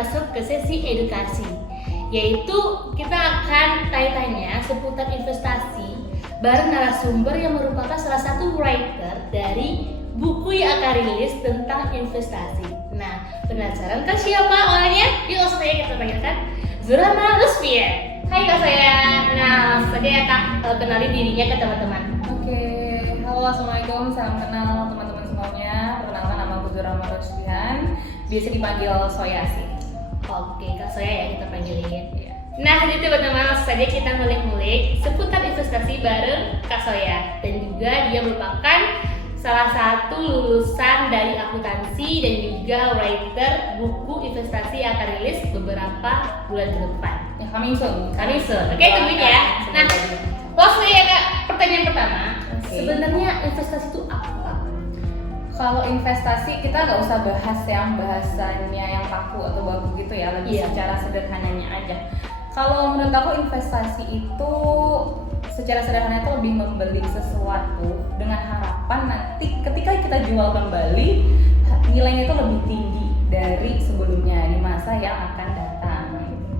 masuk ke sesi edukasi, yaitu kita akan tanya-tanya seputar investasi bareng narasumber yang merupakan salah satu writer dari buku yang akan rilis tentang investasi. Nah, penasaran kan siapa orangnya? Yuk langsung saja kita panggilkan Zurama Lutfia. Hai Kak saya. Nah, langsung saja ya Kak, kenalin dirinya ke teman-teman. Oke, halo assalamualaikum, salam kenal teman-teman semuanya. Perkenalkan nama aku Zurama Lutfia, biasa dipanggil Soya sih. Oke, Kak Soya ya kita panggilin. Iya. Nah, jadi teman-teman langsung saja kita ngulik-ngulik seputar investasi bareng Kak Soya. Dan juga dia merupakan salah satu lulusan dari akuntansi dan juga writer buku investasi yang akan rilis beberapa bulan ke depan. Ya, coming soon. Oke, tungguin ya. Nah, langsung ya Kak, pertanyaan pertama. Oke. Sebenarnya investasi itu apa? Kalau investasi kita nggak usah bahas yang bahasanya yang kaku atau baku gitu ya, lebih Iya. secara sederhananya aja. Kalau menurut aku investasi itu secara sederhana itu lebih membeli sesuatu dengan harapan nanti ketika kita jual kembali nilainya itu lebih tinggi dari sebelumnya di masa yang akan datang.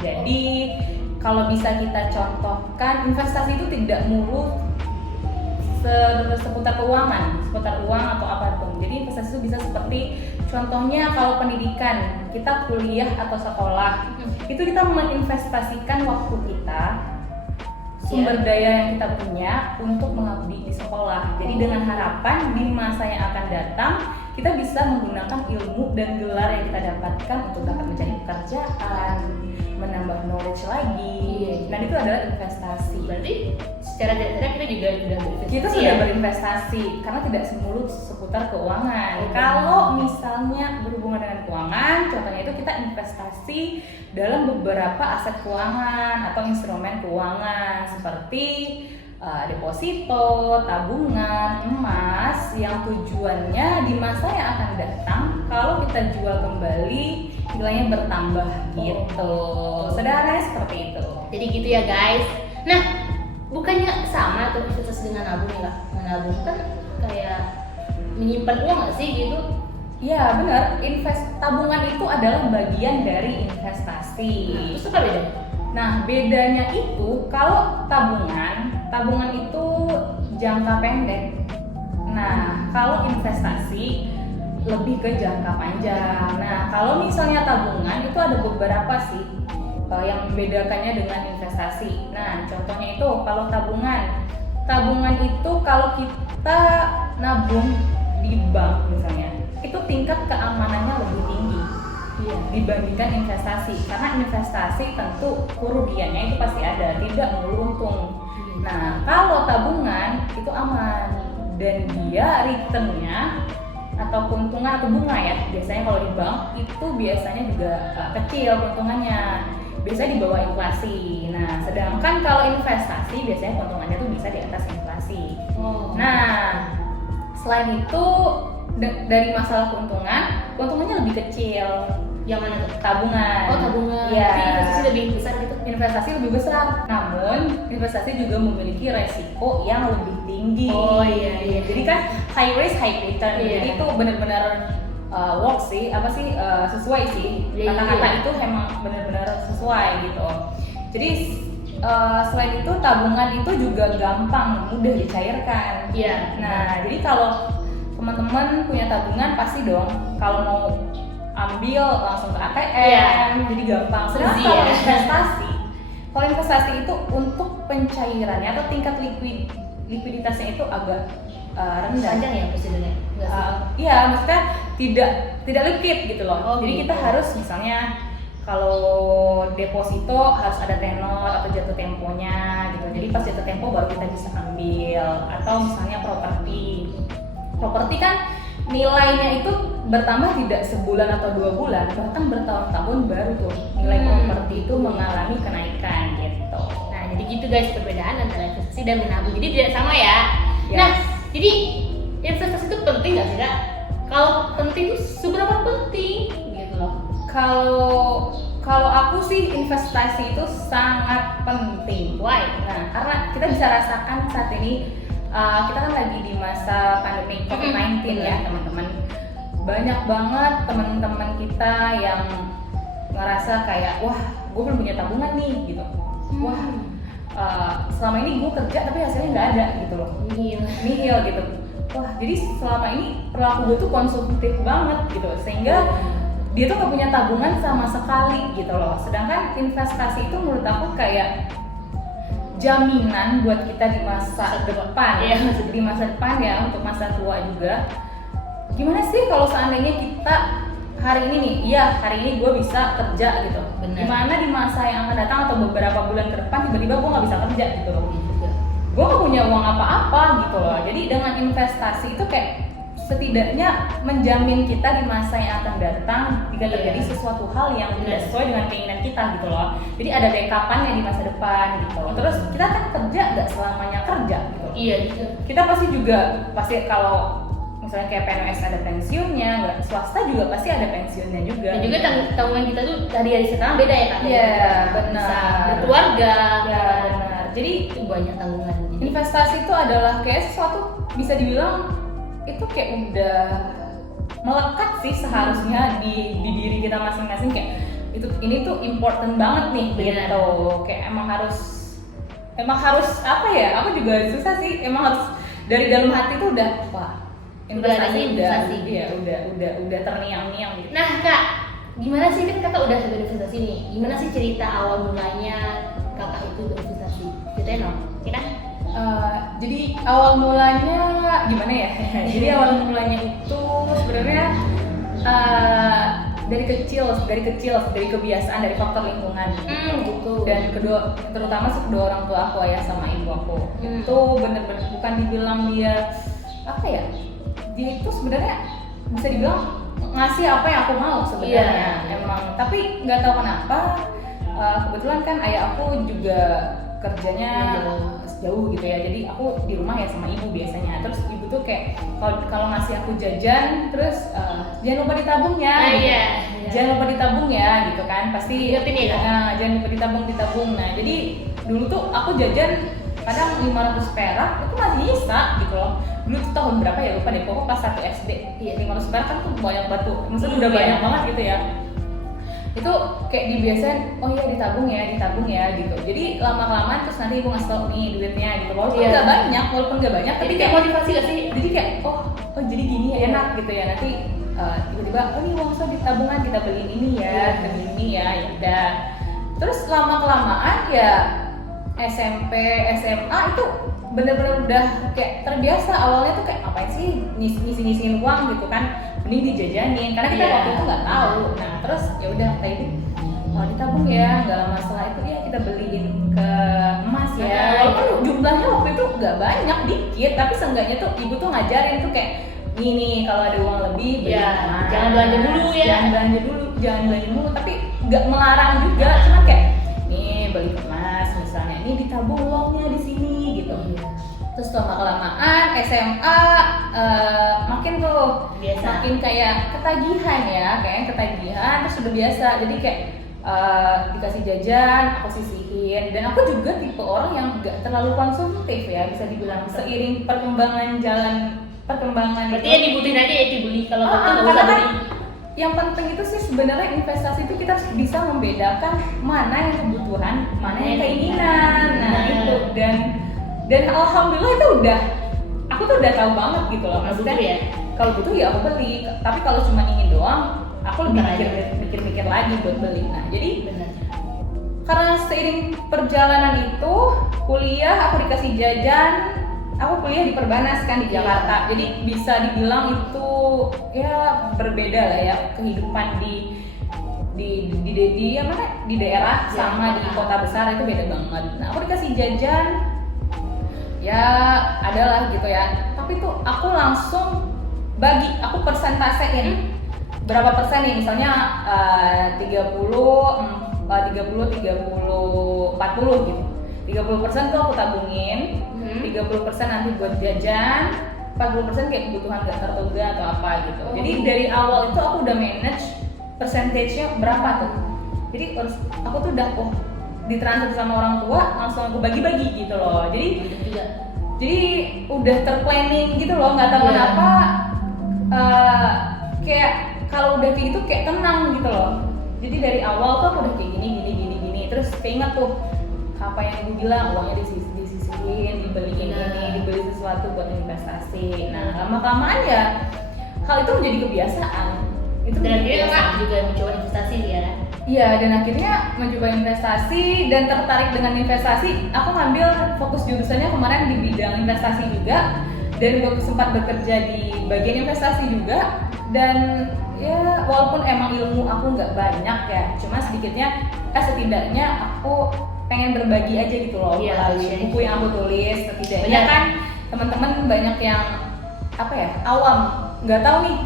Jadi kalau bisa kita contohkan, investasi itu tidak melulu seputar keuangan, seputar uang atau apapun. Jadi investasi itu bisa seperti contohnya kalau pendidikan, kita kuliah atau sekolah, itu kita menginvestasikan waktu kita, sumber daya yang kita punya untuk mengabdi di sekolah. Jadi dengan harapan di masa yang akan datang kita bisa menggunakan ilmu dan gelar yang kita dapatkan untuk dapat mencari pekerjaan, menambah knowledge lagi. Nah, itu adalah investasi. Berarti secara tidak kita juga sudah berinvestasi. Kita sudah berinvestasi karena tidak semuluk seputar keuangan. Kalau misalnya berhubungan dengan keuangan, contohnya itu kita investasi dalam beberapa aset keuangan atau instrumen keuangan seperti deposito, tabungan, emas yang tujuannya di masa yang akan datang kalau kita jual kembali nilainya bertambah gitu. Sederhananya seperti itu. Jadi gitu ya guys. Nah, bukannya sama tuh investasi dengan nabung ya Kak? Menabung kan kayak menyimpan uang nggak sih gitu? Iya benar, tabungan itu adalah bagian dari investasi. Terus apa bedanya? Nah bedanya itu kalau tabungan itu jangka pendek. Nah kalau investasi lebih ke jangka panjang. Nah kalau misalnya tabungan itu ada beberapa sih yang membedakannya dengan investasi. Nah contohnya itu kalau tabungan itu kalau kita nabung di bank misalnya, itu tingkat keamanannya lebih tinggi dibandingkan investasi. Karena investasi tentu kerugiannya itu pasti ada, tidak melulu untung. Nah kalau tabungan itu aman dan dia returnnya atau keuntungan atau bunga ya, biasanya kalau di bank itu biasanya juga kecil keuntungannya, biasanya di bawah inflasi. Nah sedangkan kalau investasi biasanya keuntungannya tuh bisa di atas inflasi. Nah selain itu dari masalah keuntungannya lebih kecil. Yang mana tuh? Tabungan. Oh tabungan. Iya. Tapi investasi lebih besar gitu. Investasi lebih besar, namun investasi juga memiliki resiko yang lebih tinggi. Oh iya. Jadi kan high risk high return. Iya. Jadi itu benar-benar work sih, sesuai sih. Iya, Kata-kata iya. itu memang benar-benar sesuai gitu. Jadi selain itu tabungan itu juga gampang, mudah dicairkan. Iya. Nah, jadi kalau teman-teman punya tabungan pasti dong kalau mau ambil langsung ke ATM, Iya. jadi gampang. Sedangkan Easy, kalau ya. kalau investasi itu untuk pencairannya atau tingkat likuiditasnya itu agak rendah. Panjang ya prosedurnya? Enggak sih? Iya, maksudnya tidak liquid gitu loh. Oh, jadi gitu. kita harus misalnya kalau deposito harus ada tenor atau jatuh temponya gitu. Jadi pas jatuh tempo baru kita bisa ambil. Atau misalnya properti kan nilainya itu bertambah tidak sebulan atau 2 bulan, bahkan bertahun-tahun baru tuh nilai properti itu mengalami kenaikan gitu. Nah, jadi gitu guys perbedaan antara investasi dan menabung. Jadi tidak sama ya. Yes. Nah, jadi investasi itu penting nggak sih Kak? Kalau penting itu seberapa penting gitu loh? Kalau aku sih investasi itu sangat penting. Why? Nah, karena kita bisa rasakan saat ini kita kan lagi di masa pandemi COVID-19 ya teman-teman. Banyak banget teman-teman kita yang ngerasa kayak wah gue belum punya tabungan nih gitu. Wah selama ini gue kerja tapi hasilnya nggak ada gitu loh. Nihil gitu. Wah jadi selama ini perilaku gue tuh konsumtif banget gitu, sehingga dia tuh nggak punya tabungan sama sekali gitu loh. Sedangkan investasi itu menurut aku kayak jaminan buat kita di masa depan, di masa depan ya, untuk masa tua juga. Gimana sih kalau seandainya kita hari ini nih, hari ini gue bisa kerja gitu. Gimana di masa yang akan datang atau beberapa bulan ke depan tiba-tiba gue nggak bisa kerja gitu loh. Gue nggak punya uang apa-apa gitu loh. Jadi dengan investasi itu kayak setidaknya menjamin kita di masa yang akan datang jika terjadi sesuatu hal yang tidak sesuai dengan keinginan kita gitu loh. Jadi ada backup-nya di masa depan gitu. Terus kita kan kerja nggak selamanya kerja gitu. Gitu. Kita pasti kalau misalnya kayak PNS ada pensiunnya, nggak, swasta juga pasti ada pensiunnya juga. Dan juga tanggungan kita tuh dari sekarang beda ya Kak. Iya benar. Berkeluarga. Iya benar. Jadi banyak tanggungan. Investasi itu adalah kayak sesuatu bisa dibilang itu kayak udah melekat sih seharusnya di diri kita masing-masing, kayak ini tuh important banget nih gitu. Kayak emang harus apa ya, aku juga susah sih, emang harus dari dalam hati tuh udah investasi udah terngiang-ngiang gitu. Nah Kak, gimana sih, kan kakak udah berinvestasi nih, gimana sih cerita awal mulanya kakak itu berinvestasi? Ceritain dong, kita jadi awal mulanya gimana ya? Jadi awal mulanya itu sebenarnya dari kebiasaan, dari faktor lingkungan gitu. Dan terutama kedua orang tua aku, ayah sama ibu aku itu bener-bener bukan dibilang dia apa ya, dia itu sebenarnya bisa dibilang ngasih apa yang aku mau sebenarnya. Emang, tapi nggak tahu kenapa kebetulan kan ayah aku juga kerjanya jauh gitu ya, jadi aku di rumah ya sama ibu biasanya. Terus ibu tuh kayak kalau ngasih aku jajan, terus jangan lupa ditabung ya, jangan lupa ditabung ya gitu kan, pasti jangan lupa ditabung. Nah jadi dulu tuh aku jajan kadang 500 perak itu masih bisa gitu loh. Dulu tuh tahun berapa ya lupa deh, pokoknya kelas 1 SD. 500 perak kan tuh banyak banget, maksudnya udah banyak banget gitu ya. Itu kayak dibiasain, oh iya ditabung ya gitu. Jadi lama-kelamaan terus nanti ibu ngasih tau nih duitnya gitu, walaupun nggak banyak tapi kayak motivasi gak sih? Jadi kayak oh jadi gini ya, enak gitu ya. Nanti tiba-tiba oh nih uang di tabungan, kita beliin ini ya, kita beliin ini ya udah. Terus lama-kelamaan ya SMP, SMA itu bener-bener udah kayak terbiasa. Awalnya tuh kayak ngapain sih ngisi-ngisiin uang gitu kan, mending dijajanin karena kita waktu itu nggak tahu. Nah terus ya udah kayak itu ditabung ya, nggak lama setelah itu ya kita beliin ke emas ya. Walaupun jumlahnya waktu itu nggak banyak, dikit, tapi seenggaknya tuh ibu tuh ngajarin tuh kayak nih kalau ada uang lebih beli emas, jangan belanja dulu, tapi nggak melarang juga, cuman kayak nih beli emas misalnya, ini ditabung uangnya di sini gitu. Terus lama-kelamaan SMA makin tuh makin kayak ketagihan, terus udah biasa. Jadi kayak dikasih jajan aku sisihin, dan aku juga tipe orang yang gak terlalu konsumtif ya, bisa dibilang seiring perkembangan berarti yang dibutuhin aja ya dibeli, kalau penting gak usah beli. Yang penting itu sih sebenarnya investasi itu kita bisa membedakan mana yang kebutuhan, mana yang keinginan. Nah itu, dan alhamdulillah itu aku tuh udah tahu banget gitu loh, maksudnya kalau butuh ya aku beli, tapi kalau cuma ingin doang aku lebih mikir lagi buat beli. Nah jadi karena seiring perjalanan itu kuliah aku dikasih jajan, aku kuliah di Perbanas kan di Jakarta, jadi bisa dibilang itu ya berbeda lah ya kehidupan di daerah sama di kota besar itu beda banget. Nah aku dikasih jajan ya adalah gitu ya, tapi tuh aku langsung aku persentasein berapa persen nih, misalnya 30, 40 gitu. 30% tuh aku tabungin, 30% nanti buat jajan, 40% kayak kebutuhan gak terduga atau apa gitu. Jadi dari awal itu aku udah manage percentage-nya berapa tuh. Jadi aku tuh udah ditransfer sama orang tua, langsung aku bagi-bagi gitu loh. Jadi udah terplanning gitu loh, nggak tahu kenapa kayak kalau udah kayak gitu kayak tenang gitu loh. Jadi dari awal tuh aku udah kayak gini, terus keinget tuh apa yang gue bilang, uangnya disisihin, dibeliin dibeli sesuatu buat investasi. Nah lama-kelamaan ya hal itu menjadi kebiasaan. Itu Dan akhirnya kebiasaan. Kak juga mencoba investasi ya. Iya, dan akhirnya mencoba investasi dan tertarik dengan investasi. Aku ngambil fokus jurusannya kemarin di bidang investasi juga, dan gue sempat bekerja di bagian investasi juga. Dan ya walaupun emang ilmu aku nggak banyak ya, cuma sedikitnya setidaknya aku pengen berbagi aja gitu loh melalui buku yang aku tulis. Setidaknya kan teman-teman banyak yang apa ya, awam, nggak tahu nih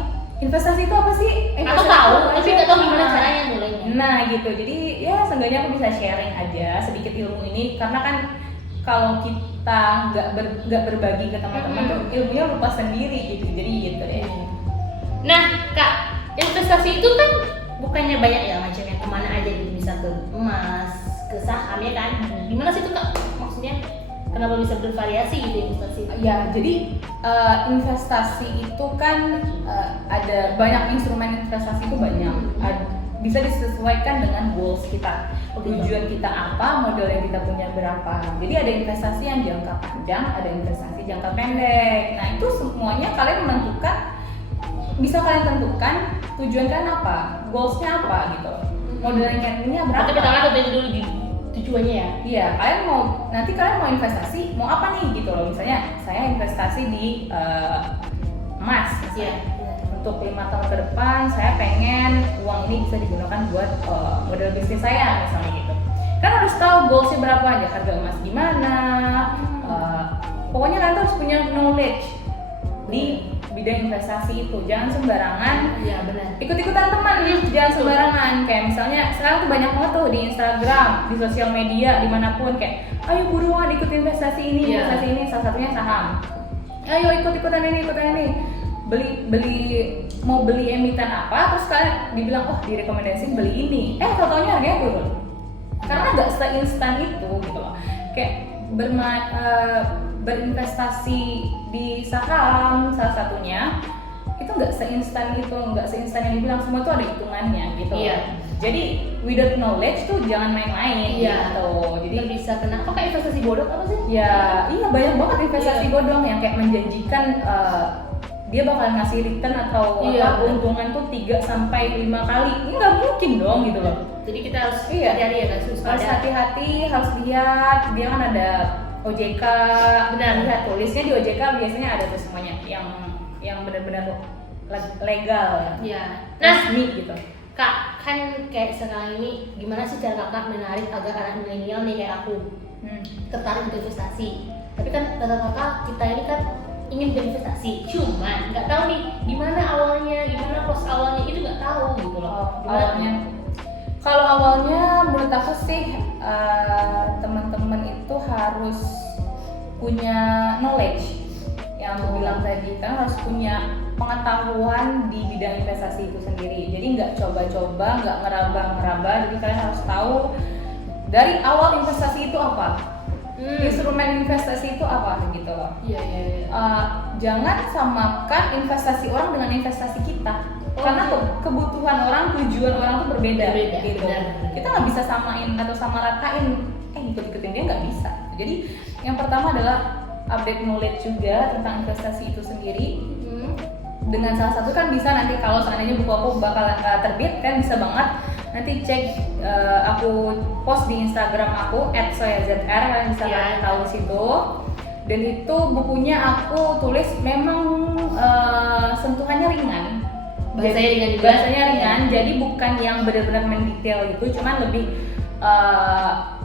investasi itu apa sih? Aku tahu, tapi nggak tahu gimana caranya mulainya. Nah gitu, jadi ya seenggaknya aku bisa sharing aja sedikit ilmu ini, karena kan kalau kita nggak berbagi ke teman-teman tuh ilmunya lupa sendiri gitu, jadi gitu deh. Nah Kak, investasi itu kan bukannya banyak ya macamnya, kemana aja gitu, bisa ke emas, ke saham ya kan? Gimana sih itu Kak? Maksudnya kenapa bisa bervariasi gitu investasi? Ya, jadi investasi itu kan ada banyak instrumen investasi itu banyak. Bisa disesuaikan dengan goals kita, tujuan kita apa, modal yang kita punya berapa. Jadi ada investasi yang jangka panjang, ada investasi jangka pendek. Nah itu semuanya kalian menentukan, bisa kalian tentukan tujuan kalian apa, goalsnya apa gitu, modal yang kalian punya berapa. Berarti pertama tentuin dulu tujuannya ya. Iya, nanti kalian mau investasi, mau apa nih gitu loh. Misalnya saya investasi di emas, misalnya. Untuk 5 tahun ke depan saya pengen uang ini bisa digunakan buat modal bisnis saya misalnya gitu. Kan harus tahu goalsnya berapa aja, harga emas gimana. Pokoknya kalian harus punya knowledge di bidang investasi itu. Jangan sembarangan. Iya benar. Ikut-ikutan teman nih, jangan sembarangan. Kayak misalnya sekarang tuh banyak banget tuh di Instagram, di sosial media, dimanapun kayak, ayo buruan ikut investasi ini, investasi ini, salah satunya saham. Ayo ikut-ikutan ini, mau beli emiten apa, terus kalian dibilang oh direkomendasiin beli ini, totalnya harganya turun karena nggak seinstan itu gitu loh. Kayak berinvestasi di saham salah satunya itu nggak seinstan yang dibilang, semua tuh ada hitungannya gitu. Jadi without knowledge tuh jangan main-main gitu. Jadi bisa kena apa kayak investasi bodong apa sih? Iya banyak banget investasi bodong yang kayak menjanjikan dia bakal ngasih return atau keuntungan tuh 3-5 kali. Ini nggak mungkin dong gitu loh. Jadi kita harus hati-hati ya guys, harus hati-hati, harus lihat. Dia kan ada OJK, lihat tulisnya di OJK biasanya ada tuh semuanya yang benar-benar legal, resmi gitu. Kak, kan kayak sekarang ini gimana sih cara kakak menarik agar anak milenial nih kayak aku tertarik untuk investasi? Tapi kan kata kakak kita ini kan ingin berinvestasi, cuman nggak tahu nih gimana awalnya, gimana proses awalnya itu nggak tahu gitu loh. Kalau awalnya menurut aku sih teman-teman itu harus punya knowledge yang aku bilang tadi, kan harus punya pengetahuan di bidang investasi itu sendiri. Jadi nggak coba-coba, nggak ngeraba-ngeraba. Jadi kalian harus tahu dari awal investasi itu apa. Instrumen investasi itu apa gitu loh. Jangan samakan investasi orang dengan investasi kita. Karena kebutuhan orang, tujuan orang tuh berbeda gitu. Kita nggak bisa samain atau samaratain. Ikut-ikutin dia nggak bisa. Jadi yang pertama adalah update knowledge juga tentang investasi itu sendiri. Dengan salah satu kan bisa nanti kalau seandainya buku aku bakal terbit kan bisa banget nanti cek aku post di Instagram aku @soyazr, kalian bisa tahu di situ. Dan itu bukunya aku tulis memang sentuhannya ringan. Bahasanya ringan, jadi bukan yang benar-benar mendetail gitu, cuman lebih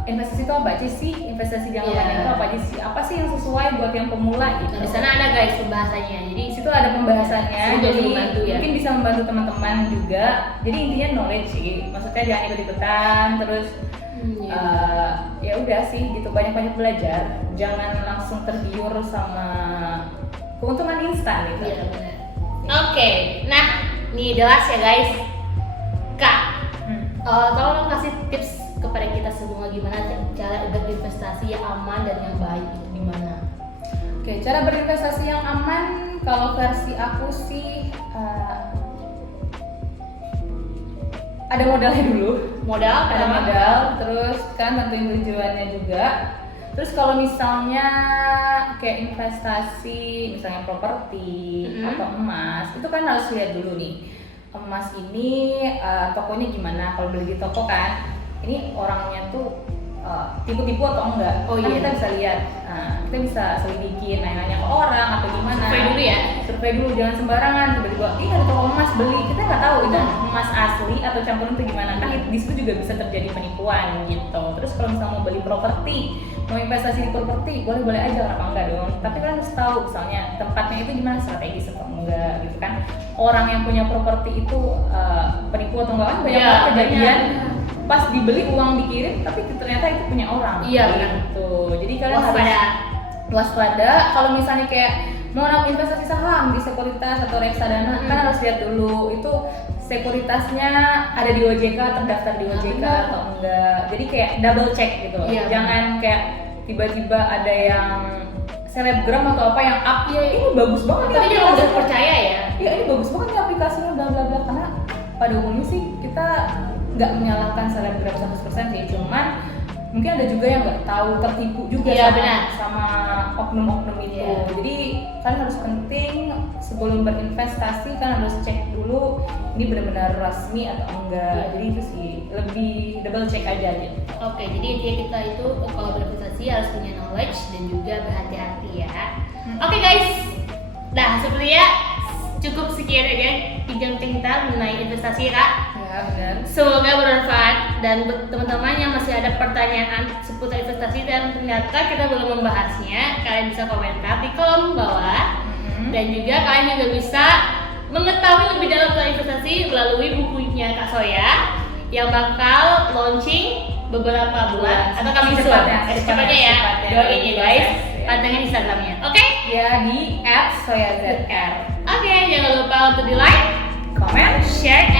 investasi itu apa aja sih, investasi jangka panjang itu apa aja sih, apa sih yang sesuai buat yang pemula gitu. Nah, di sana ada guys pembahasannya, jadi di situ ada pembahasannya, jadi membantu, mungkin bisa membantu teman-teman juga. Jadi intinya knowledge sih, maksudnya jangan ikut-ikutan terus ya udah sih gitu, banyak-banyak belajar, jangan langsung tergiur sama keuntungan instan gitu. Iya benar. Oke, nah ini jelas ya guys. Kak, tolong kasih tips kepada kita semua gimana cara berinvestasi yang aman dan yang baik itu gimana? Oke, cara berinvestasi yang aman kalau versi aku sih ada modalnya dulu. Modal Ada pertama. modal, terus kan tentuin tujuannya juga. Terus kalau misalnya kayak investasi, misalnya properti atau emas, itu kan harus lihat dulu nih emas ini tokonya gimana. Kalau beli di toko kan, ini orangnya tuh tipu-tipu atau enggak? Oh, Kan iya. kita bisa lihat, kita bisa selidikin, nanya-nanya ke orang atau gimana. Survei dulu ya. Survei dulu, jangan sembarangan tiba-tiba ih ada toko emas beli, kita nggak tahu itu emas asli atau campuran itu gimana, kan di situ juga bisa terjadi penipuan gitu. Terus kalau misalnya mau beli properti, mau investasi di properti, boleh-boleh aja, apa enggak dong, tapi kan harus tahu misalnya tempatnya itu gimana, strategis atau enggak gitu kan. Orang yang punya properti itu penipu atau enggak, kan banyak Iya, banget kejadian banyak. pas dibeli uang dikirim tapi ternyata itu punya orang. Iya, benar. gitu. Jadi kalian Waspada. harus waspada. Kalau misalnya kayak mau investasi saham di sekuritas atau reksadana, kan harus lihat dulu itu sekuritasnya ada di OJK, terdaftar di OJK benar. atau enggak. Jadi kayak double check gitu loh. Iya, Jangan kayak tiba-tiba ada yang selebgram atau apa yang up, ya ini bagus banget nih Tapi jangan mudah aplikasinya. percaya ya. Ya ini bagus banget nih aplikasinya bla bla bla, karena pada umumnya sih kita nggak menyalahkan selebgram 100% sih, cuman mungkin ada juga yang nggak tahu, tertipu juga Iya, sama, benar. sama oknum-oknum itu. Iya. Jadi kalian harus penting sebelum berinvestasi kan harus cek dulu ini benar-benar resmi atau enggak. Iya. Jadi itu sih lebih double check aja gitu. Oke, jadi intinya kita itu kalau berinvestasi harus punya knowledge dan juga berhati-hati ya. Oke guys, nah sepertinya cukup sekian aja bincang kita mengenai investasi Kak. Ya benar. Semoga bermanfaat, dan buat teman-teman yang masih ada pertanyaan seputar investasi dan ternyata kita belum membahasnya, kalian bisa komentar di kolom bawah. Dan juga kalian juga bisa mengetahui lebih dalam tentang investasi melalui bukunya Kak Soya yang bakal launching beberapa bulan atau kami secepatnya ya. Doain ya guys, pantengin Instagramnya. Oke? Ya di @soyazr. Oke, jangan lupa untuk di like, Comment, share,